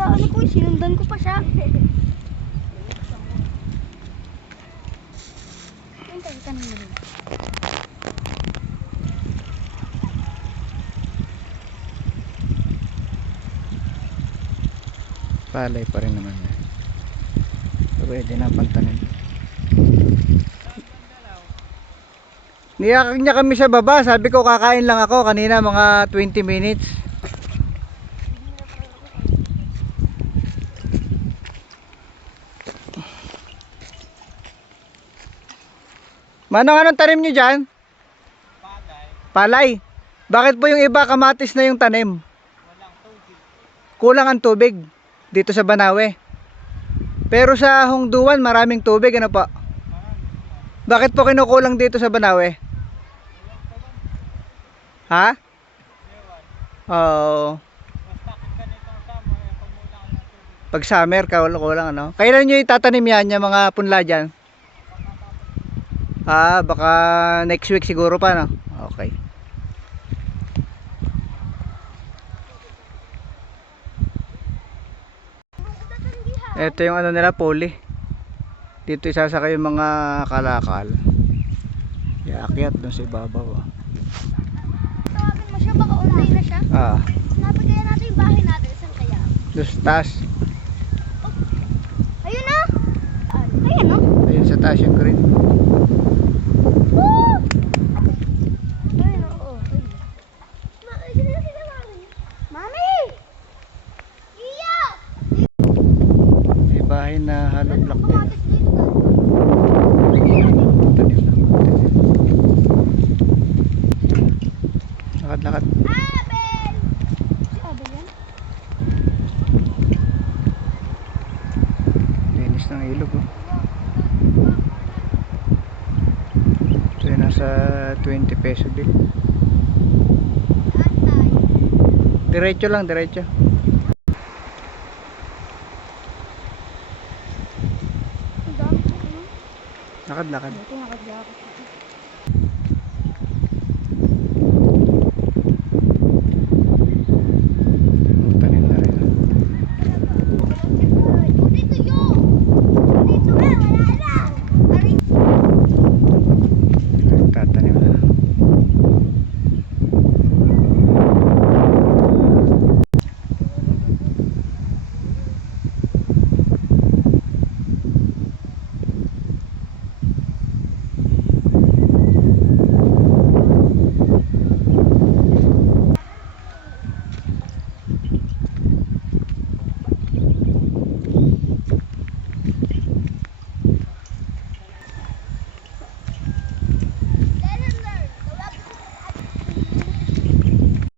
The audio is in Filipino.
nakaraan ko, sinundan ko pa siya. Tanong mo rin. Palay pa rin naman. Pwede na pantanin. Niyakag niya kami sa baba. Sabi ko kakain lang ako kanina mga 20 minutes. Manong, anong tanim nyo dyan? Palay. Bakit po yung iba kamatis na yung tanim? Walang tubig. Kulang ang tubig dito sa Banawe. Pero sa Hongduan maraming tubig, ano po? Bakit po kinukulang dito sa Banawe? Ha? Oo. Pag summer, kulang ano? Kailan nyo itatanim yan, yung mga punla dyan? Ah, baka next week siguro pa, no? Okay. Ito yung ano nila, poli. Dito isasakay yung mga kalakal. Iakyat doon sa ibabaw. Tawagin mo siya, baka online na siya. Ah, Hanapin kaya natin yung bahay natin. Saan kaya? doon sa taas. Ayun na! Ayun no? Ayun sa taas yung green. Woo! Ayun oo. Mami! Iya! May bahay na hollow block din. Kamatis dito. Tanim lang. Lakad-lakad. Abel! Si Abel yan? Linis ng ilog, oh. Ito yung nasa 20 peso bill. Atay. Diretso lang, diretso. Ang dami ko ano? Lakad-lakad. Ito nakagla ako siya.